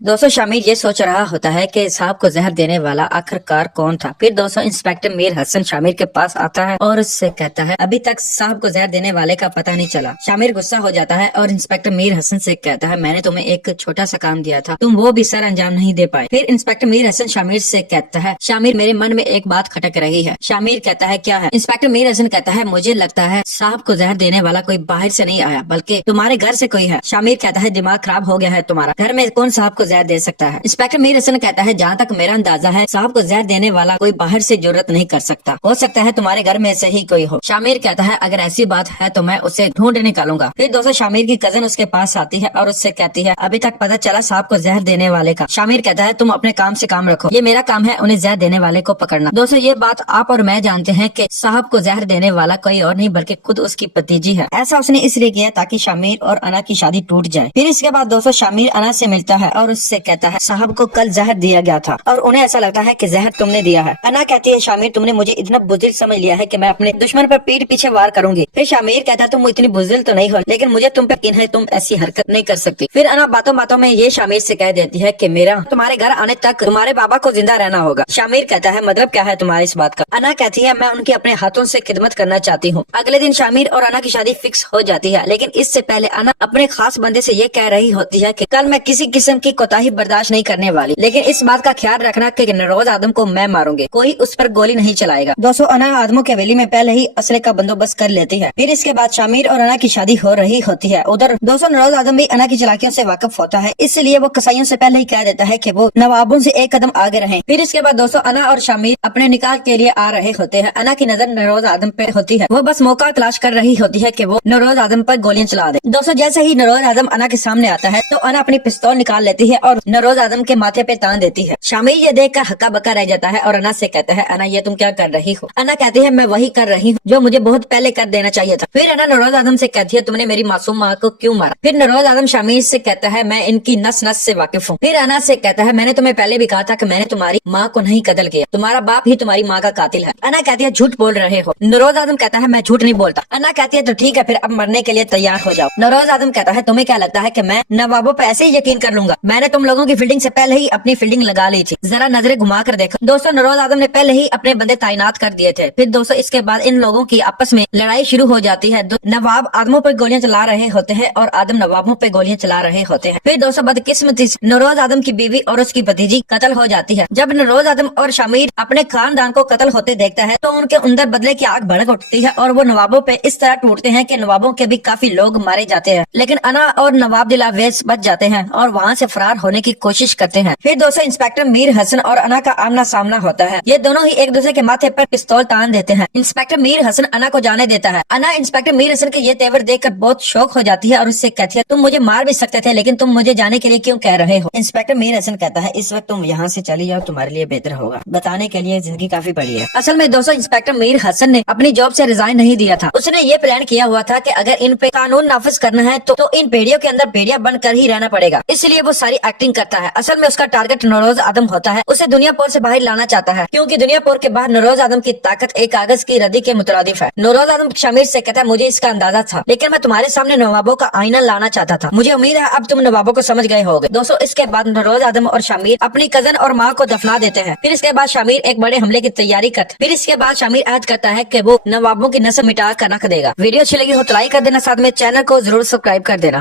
दोस्तों शामिर ये सोच रहा होता है कि साहब को जहर देने वाला आखिरकार कौन था। फिर दोस्तों इंस्पेक्टर मीर हसन शामिर के पास आता है और उससे कहता है अभी तक साहब को जहर देने वाले का पता नहीं चला। शामिर गुस्सा हो जाता है और इंस्पेक्टर मीर हसन से कहता है मैंने तुम्हें एक छोटा सा काम दिया था, तुम वो भी सर अंजाम नहीं दे पाए। फिर इंस्पेक्टर मीर हसन शामिर से कहता है शामिर मेरे मन में एक बात खटक रही है। शामिर कहता है क्या है? इंस्पेक्टर मीर हसन कहता है मुझे लगता है साहब को जहर देने वाला कोई बाहर से नहीं आया बल्कि तुम्हारे घर से कोई है। शामिर कहता है दिमाग खराब हो गया है तुम्हारा, घर में कौन साहब को जहर दे सकता है? इंस्पेक्टर मीर हसन कहता है जहाँ तक मेरा अंदाजा है साहब को जहर देने वाला कोई बाहर से जरूरत नहीं कर सकता, हो सकता है तुम्हारे घर में से ही कोई हो। शामिर कहता है अगर ऐसी बात है तो मैं उसे ढूंढ निकालूंगा। फिर दोस्तों शामिर की कजन उसके पास आती है और उससे कहती है अभी तक पता चला साहब को जहर देने वाले का। शामिर कहता है तुम अपने काम से काम रखो, ये मेरा काम है उन्हें जहर देने वाले को पकड़ना। दोस्तों ये बात आप और मैं जानते हैं कि साहब को जहर देने वाला कोई और नहीं बल्कि खुद उसकी भतीजी है। ऐसा उसने इसलिए किया ताकि शामिर और अना की शादी टूट जाए। फिर इसके बाद दोस्तों शामिर अना से मिलता है और उससे कहता है साहब को कल जहर दिया गया था और उन्हें ऐसा लगता है कि जहर तुमने दिया है। अना कहती है शामिर तुमने मुझे इतना बुज़दिल समझ लिया है कि मैं अपने दुश्मन पर पीठ पीछे वार करूंगी। फिर शामिर कहता है तुम इतनी बुज़दिल तो नहीं हो लेकिन मुझे तुम पे यकीन है तुम ऐसी हरकत नहीं कर सकती। फिर अना बातों बातों में ये शामिर से कह देती है कि मेरा तुम्हारे घर आने तक तुम्हारे बाबा को जिंदा रहना होगा। शामिर कहता है मतलब क्या है तुम्हारी इस बात का? अना कहती है मैं उनके अपने हाथों से खिदमत करना चाहती हूँ। अगले दिन शामिर और अना की शादी फिक्स हो जाती है लेकिन इससे पहले अना अपने खास बंदे से ये कह रही होती है कि कल मैं किसी किस्म की कोताही बर्दाश्त नहीं करने वाली, लेकिन इस बात का ख्याल रखना कि नरोज आदम को मैं मारूंगी, कोई उस पर गोली नहीं चलाएगा। दोस्तों अना आदमों की हवेली में पहले ही असले का बंदोबस्त कर लेती है। फिर इसके बाद शामिर और अना की शादी हो रही होती है। उधर दोस्तों नरोज आदम भी अना की चालाकियों से वाकिफ होता है, इसलिए वो कसाईयों से पहले ही कह देता है कि वो नवाबों से एक कदम आगे रहें। फिर इसके बाद दोस्तों अना और शामिर अपने निकाह के लिए आ रहे होते हैं। अना की नजर नरोज आदम पे होती है, वो बस मौका तलाश कर रही होती है कि वो नरोज आदम पर गोलियां चला दे। दोस्तों जैसे ही नरोज आदम अना के सामने आता है तो अना अपनी पिस्तौल निकाल लेती है और नरोज आदम के माथे पे तान देती है। शामिर ये देखकर हक्का बक्का रह जाता है और अना से कहता है अना ये तुम क्या कर रही हो? अना कहती है मैं वही कर रही हूँ जो मुझे बहुत पहले कर देना चाहिए था। फिर अना नरोज आदम से कहती है तुमने मेरी मासूम माँ को क्यों मारा? फिर नरोज आदम शामिर से कहता है मैं इनकी नस नस से वाकिफ हूँ। फिर अना से कहता है मैंने तुम्हें पहले भी कहा था कि मैंने तुम्हारी माँ को नहीं कत्ल किया, तुम्हारा बाप ही तुम्हारी माँ का कातिल है। अना कहती है झूठ बोल रहे हो। नरोज आदम कहता है मैं झूठ नहीं बोलता। अना कहती है तो ठीक है फिर अब मरने के लिए तैयार हो जाओ। नरोज आदम कहता है तुम्हें क्या लगता है कि मैं नवाबों पे ऐसे ही यकीन कर लूंगा? मैंने तुम लोगों की फील्डिंग से पहले ही अपनी फील्डिंग लगा ली थी, जरा नजरें घुमा कर देखो। दोस्तों नरोज आदम ने पहले ही अपने बंदे तैनात कर दिए थे। फिर दोस्तों इसके बाद इन लोगों की आपस में लड़ाई शुरू हो जाती है। नवाब आदमों पर गोलियां चला रहे होते हैं और आदम नवाबों पे गोलियां चला रहे होते हैं। फिर दोस्तों बदकिस्मती से नरोज आदम की बीवी और उसकी भतीजी कत्ल हो जाती है। जब नरोज आदम और शामिर अपने खानदान को कत्ल होते देखता है तो उनके अंदर बदले की आग भड़क उठती है और वो नवाबों पे इस तरह टूटते हैं कि नवाबों के भी काफी लोग मारे जाते हैं, लेकिन अना और नवाब दिलावेज बच जाते हैं और वहाँ से फरार होने की कोशिश करते हैं। फिर दोस्तों इंस्पेक्टर मीर हसन और अना का आमना सामना होता है। ये दोनों ही एक दूसरे के माथे पर पिस्तौल तान देते हैं। इंस्पेक्टर मीर हसन अना को जाने देता है। अना इंस्पेक्टर मीर हसन के ये तेवर देखकर बहुत शौक हो जाती है और उससे कहती है तुम मुझे मार भी सकते थे लेकिन तुम मुझे जाने के लिए क्यों कह रहे हो? इंस्पेक्टर मीर हसन कहता है इस वक्त तुम यहाँ से चली जाओ, तुम्हारे लिए बेहतर होगा, बताने के लिए जिंदगी काफी बड़ी है। असल में दोस्तों इंस्पेक्टर मीर हसन ने अपनी जॉब से रिजाइन नहीं दिया था। उसने ये प्लान किया हुआ था कि अगर इन पे कानून नाफिज करना है तो इन भेड़ियों के अंदर भेड़िया बनकर ही रहना पड़ेगा, इसलिए वो सारी एक्टिंग करता है। असल में उसका टारगेट नरोज आदम होता है, उसे दुनियापुर से बाहर लाना चाहता है क्योंकि दुनियापुर के बाहर नरोज आदम की ताकत एक कागज की रद्दी के मुतरादिफ है। नरोज आदम शामिर से कहता है मुझे इसका अंदाजा था लेकिन मैं तुम्हारे सामने नवाबों का आईना लाना चाहता था, मुझे उम्मीद है अब तुम नवाबों को समझ गए होगे। दोस्तों इसके बाद नरोज आदम और शामिर अपनी कजन और माँ को दफना देते हैं। फिर इसके बाद शामिर एक बड़े हमले की तैयारी करता है। फिर इसके बाद शामिर ऐद करता है कि वो नवाबों की नस्ल मिटा कर रख देगा। वीडियो अच्छी लगी हो तो लाइक कर देना, साथ में चैनल को जरूर सब्सक्राइब कर देना।